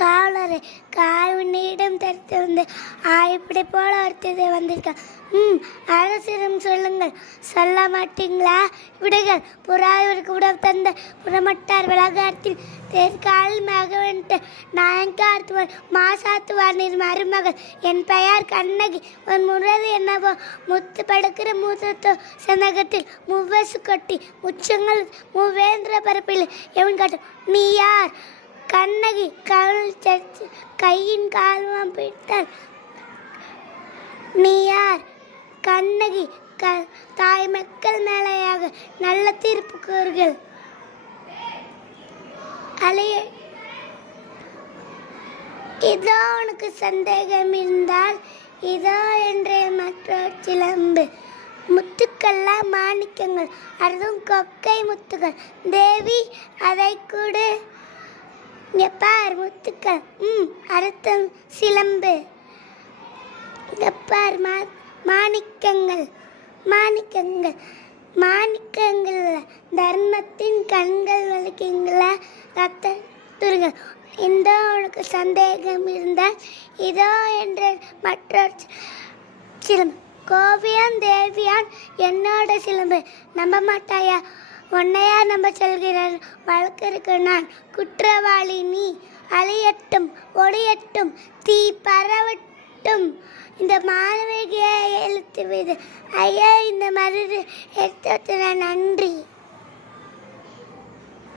காவலரே உன்னிடம் தரித்து வந்து இப்படி போல ஒருத்தது வந்திருக்கேன். அரசிடம் சொல்லுங்கள். சொல்ல மாட்டீங்களா? விடுங்கள். புறாவிற்கு உடவு தந்த புறமட்டார் விலகாரத்தில் தேர்காலில் மகவன்ட்டு நாயங்கார்த்துவார் மாசாத்துவார் நீர் மருமகள். என் பெயர் கண்ணகி. உன் முறது என்னவோ முத்து படுக்கிற மூத்தத்தோ சந்தகத்தில் முவ்வசு கொட்டி முச்சங்கள் மூவேந்திர பரப்பில் எவன் காட்டும். நீ யார்? கண்ணகி. கையின் கால்வம் பிடித்தால். நீ யார்? கண்ணகி. தாய் மக்கள் மேலையாக நல்ல தீர்ப்பு கூறுகள். அலைய இதோ உனக்கு சந்தேகம் இருந்தால் இதோ என்றே மற்றொரு சிலம்பு. முத்துக்கள்லாம் மாணிக்கங்கள், அதுவும் கொக்கை முத்துக்கள். தேவி அதை கொடு. பார் முத்துக்கள். அர்த்தம் சிலம்பு. பார் மாணிக்கங்கள். மாணிக்கங்கள் தர்மத்தின் கண்கள் வலிக்குங்களா ரத்த துருங்கள். இந்த உனக்கு சந்தேகம் இருந்தால் இதோ என்ற மற்றொரு சிலம்பு. கோவியான் தேவியான் என்னோட சிலம்பு. நம்ப மாட்டாயா? உன்னையா நம்ப சொல்கிறார்? வழக்கிற்கு நான் குற்றவாளி. நீ அழியட்டும், ஒளியட்டும், தீ பரவட்டும். இந்த மாணவியை எழுத்து விது. ஐயா, இந்த மருந்து எடுத்து நன்றி.